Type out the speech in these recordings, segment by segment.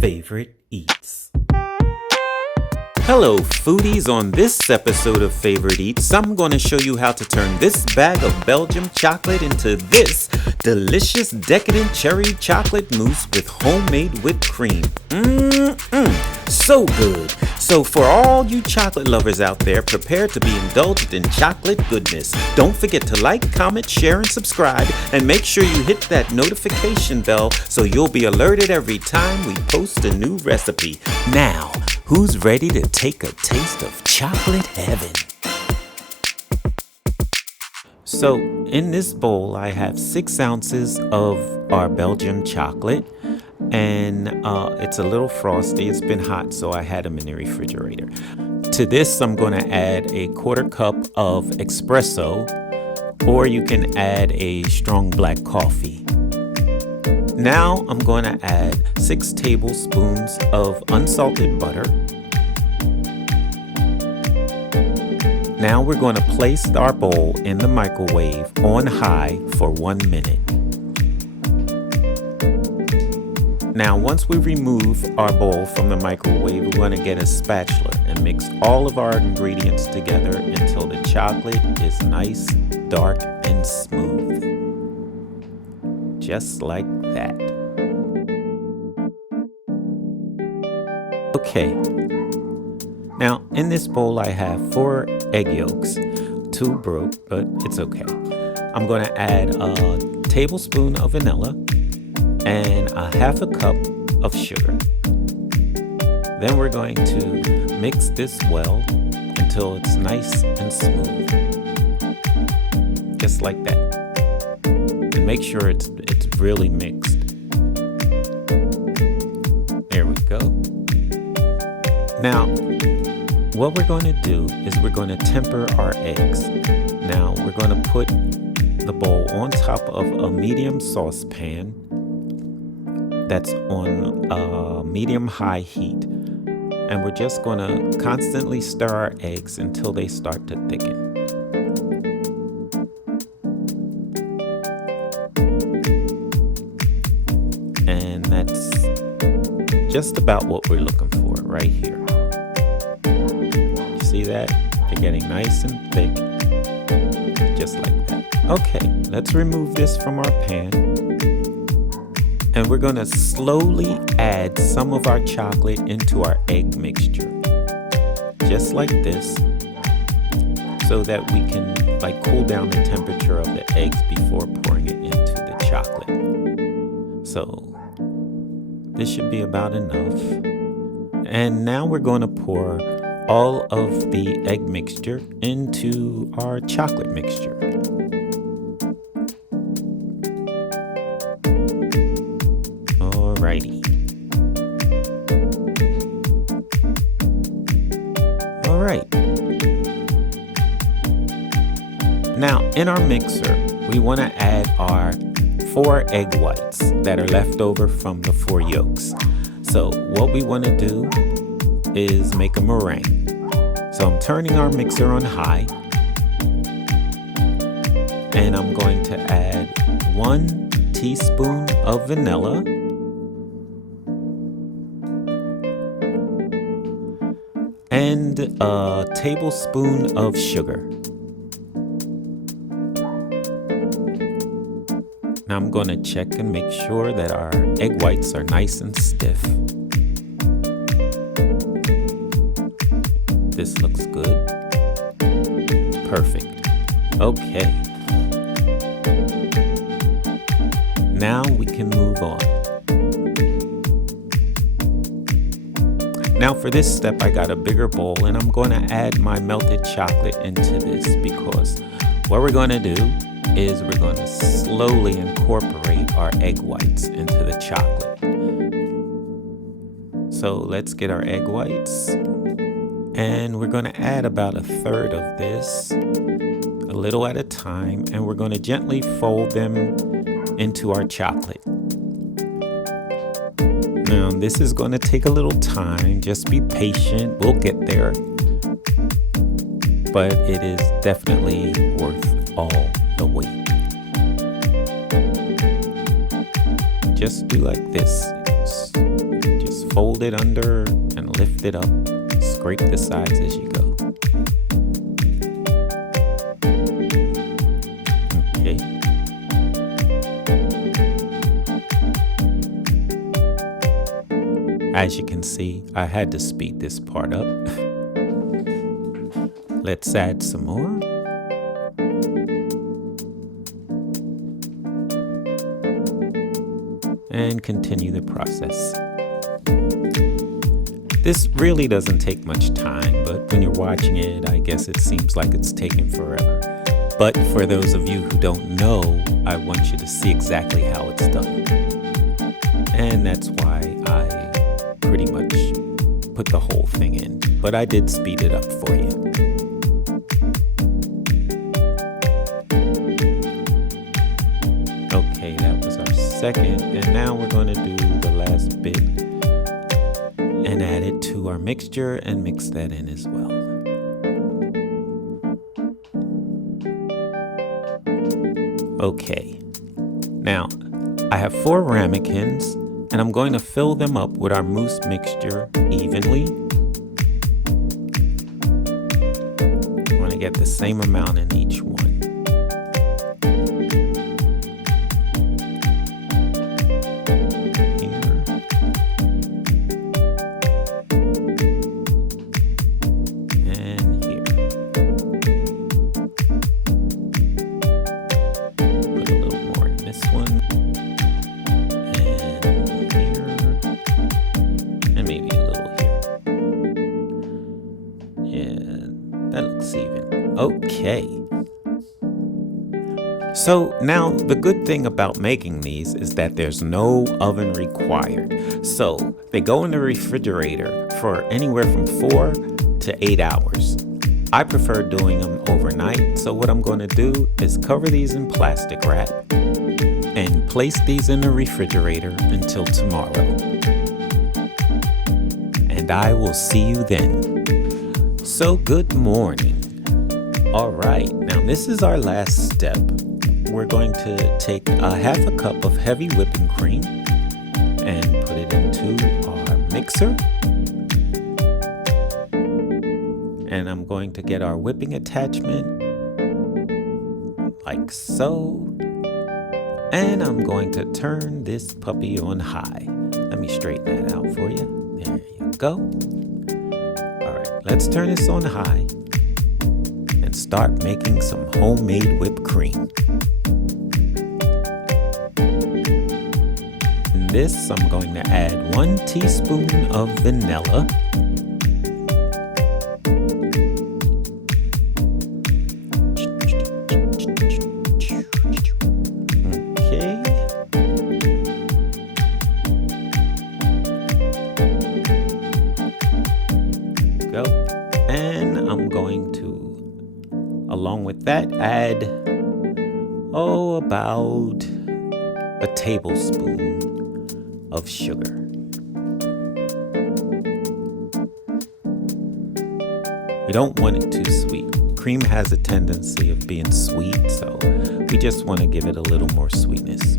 Favorite Eats. Hello foodies, on this episode of Favorite Eats, I'm going to show you how to turn this bag of Belgium chocolate into this delicious decadent cherry chocolate mousse with homemade whipped cream. So good. So for all you chocolate lovers out there, prepare to be indulged in chocolate goodness. Don't forget to like, comment, share, and subscribe, and make sure you hit that notification bell so you'll be alerted every time we post a new recipe. Now, who's ready to take a taste of chocolate heaven? So in this bowl, I have 6 ounces of our Belgian chocolate, and it's a little frosty. It's been hot, so I had them in the refrigerator. To this, I'm going to add a 1/4 cup of expresso, or you can add a strong black coffee. Now I'm going to add 6 tablespoons of unsalted butter. Now we're going to place our bowl in the microwave on high for 1 minute. Now once we remove our bowl from the microwave, we're going to get a spatula and mix all of our ingredients together until the chocolate is nice, dark, and smooth. Just like that. Okay. Now in this bowl I have 4 egg yolks. 2 broke, but it's okay. I'm going to add a tablespoon of vanilla and a 1/2 cup of sugar. Then we're going to mix this well until it's nice and smooth. Just like that. And make sure it's really mixed. There we go. Now, what we're going to do is we're going to temper our eggs. Now, we're going to put the bowl on top of a medium saucepan that's on medium-high heat. And we're just going to constantly stir our eggs until they start to thicken. And that's just about what we're looking for right here. You see that? They're getting nice and thick, just like that. Okay, let's remove this from our pan. And we're going to slowly add some of our chocolate into our egg mixture. Just like this. So that we can cool down the temperature of the eggs before pouring it into the chocolate. So this should be about enough. And now we're going to pour all of the egg mixture into our chocolate mixture. Alrighty. Alright. Now in our mixer, we want to add our 4 egg whites that are left over from the 4 yolks. So what we want to do is make a meringue. So I'm turning our mixer on high, and I'm going to add 1 teaspoon of vanilla, and a tablespoon of sugar. Now I'm going to check and make sure that our egg whites are nice and stiff. This looks good. Perfect. Okay. Now we can move on. Now for this step, I got a bigger bowl, and I'm going to add my melted chocolate into this, because what we're going to do is we're going to slowly incorporate our egg whites into the chocolate. So let's get our egg whites, and we're going to add about 1/3 of this, a little at a time, and we're going to gently fold them into our chocolate. Now this is going to take a little time. Just be patient. We'll get there. But it is definitely worth all the wait. just do like this. Just fold it under and lift it up. Scrape the sides as you go. Okay. As you can see, I had to speed this part up. Let's add some more. And continue the process. This really doesn't take much time, but when you're watching it, I guess it seems like it's taking forever. But for those of you who don't know, I want you to see exactly how it's done. And that's why I pretty much put the whole thing in, but I did speed it up for you. Okay, that was our second, and now we're going to do the last bit and add it to our mixture and mix that in as well. Okay, now I have 4 ramekins and I'm going to fill them up with our mousse mixture evenly. I want to get the same amount in each one. Okay. So now the good thing about making these is that there's no oven required. So they go in the refrigerator for anywhere from 4 to 8 hours. I prefer doing them overnight. So what I'm going to do is cover these in plastic wrap and place these in the refrigerator until tomorrow. And I will see you then. So good morning. All right, now this is our last step. We're going to take a half a cup of heavy whipping cream and put it into our mixer. And I'm going to get our whipping attachment like so. And I'm going to turn this puppy on high. Let me straighten that out for you. There you go. All right, let's turn this on high. Start making some homemade whipped cream. In this, I'm going to add 1 teaspoon of vanilla. Okay. Go. And I'm going to, along with that, add, about a tablespoon of sugar. We don't want it too sweet. Cream has a tendency of being sweet, so we just want to give it a little more sweetness.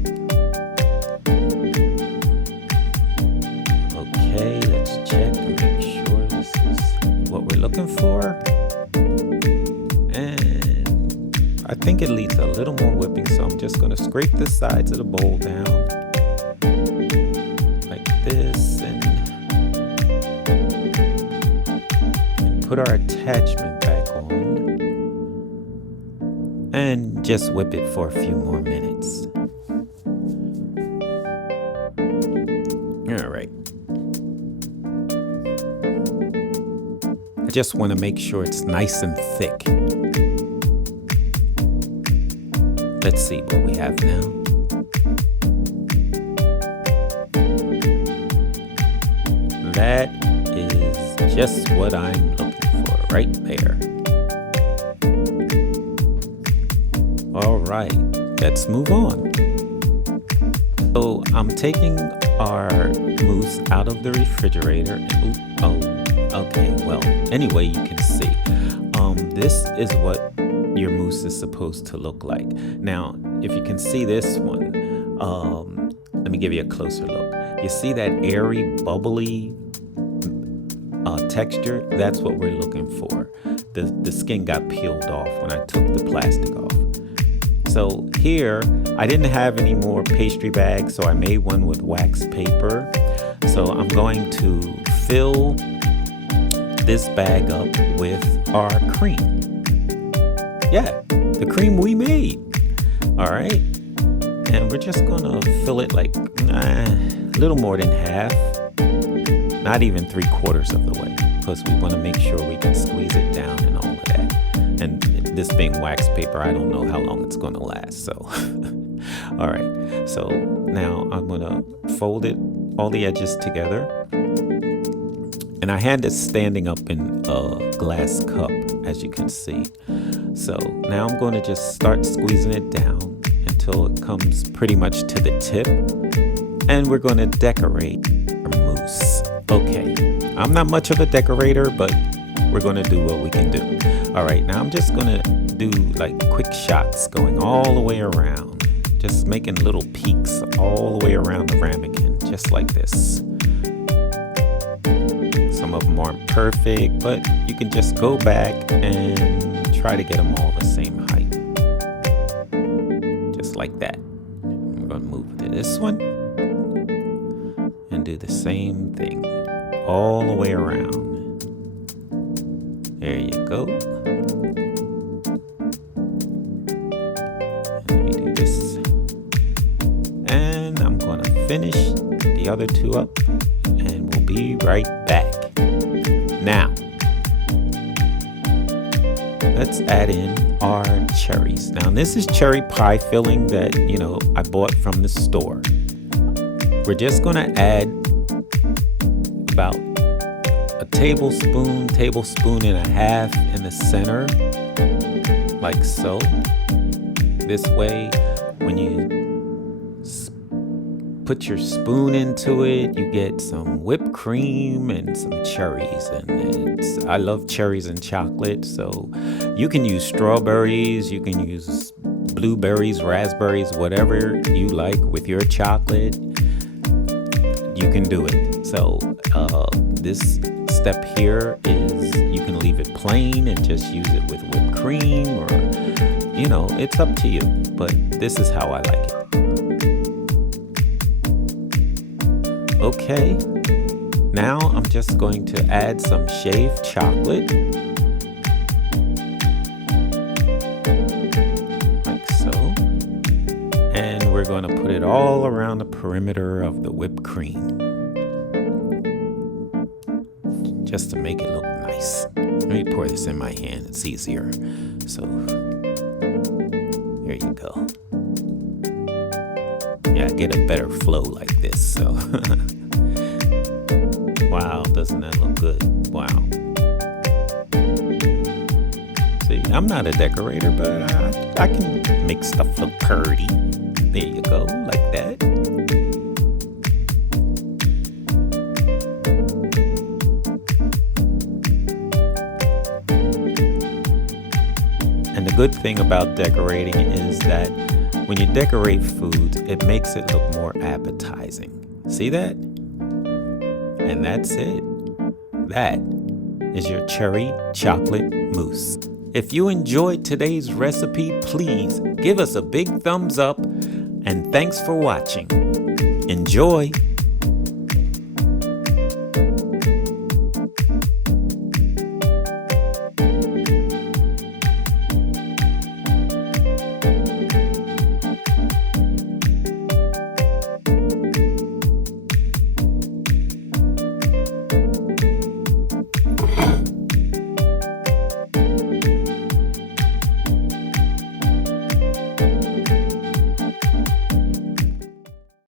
Okay, let's check and make sure this is what we're looking for. I think it needs a little more whipping, so I'm just going to scrape the sides of the bowl down like this and put our attachment back on and just whip it for a few more minutes. All right. I just want to make sure it's nice and thick. Let's see what we have now. That is just what I'm looking for right there. All right, let's move on. So I'm taking our mousse out of the refrigerator. Okay, well, anyway, you can see. This is what your mousse is supposed to look like. Now, if you can see this one, let me give you a closer look. You see that airy, bubbly texture? That's what we're looking for. The skin got peeled off when I took the plastic off. So here, I didn't have any more pastry bags, so I made one with wax paper. So I'm going to fill this bag up with our cream. Yeah, the cream we made. All right. And we're just gonna fill it like a little more than half, not even 3/4 of the way, because we want to make sure we can squeeze it down and all of that. And this being wax paper, I don't know how long it's gonna last. So, all right. So now I'm gonna fold it, all the edges together. And I had this standing up in a glass cup, as you can see. So now I'm going to just start squeezing it down until it comes pretty much to the tip. And we're going to decorate our mousse. Okay, I'm not much of a decorator, but we're going to do what we can do. All right, now I'm just going to do like quick shots going all the way around. Just making little peaks all the way around the ramekin, just like this. Some of them aren't perfect, but you can just go back and try to get them all the same height. Just like that. I'm going to move to this one and do the same thing all the way around. There you go. Let me do this. And I'm going to finish the other two up, and we'll be right back. Now, let's add in our cherries. Now, this is cherry pie filling that, I bought from the store. We're just going to add about a tablespoon and a half in the center, like so. This way, when you put your spoon into it, you get some whipped cream and some cherries. And I love cherries and chocolate, so you can use strawberries, you can use blueberries, raspberries, whatever you like with your chocolate. You can do it. So this step here is you can leave it plain and just use it with whipped cream, or it's up to you, but this is how I like it. Okay, now I'm just going to add some shaved chocolate, like so, and we're going to put it all around the perimeter of the whipped cream, just to make it look nice. Let me pour this in my hand, it's easier. So, here you go. Yeah, I get a better flow like this, so. Wow, doesn't that look good? Wow. See, I'm not a decorator, but I can make stuff look pretty. There you go, like that. And the good thing about decorating is that when you decorate foods, it makes it look more appetizing. See that? And that's it. That is your cherry chocolate mousse. If you enjoyed today's recipe, please give us a big thumbs up, and thanks for watching. Enjoy!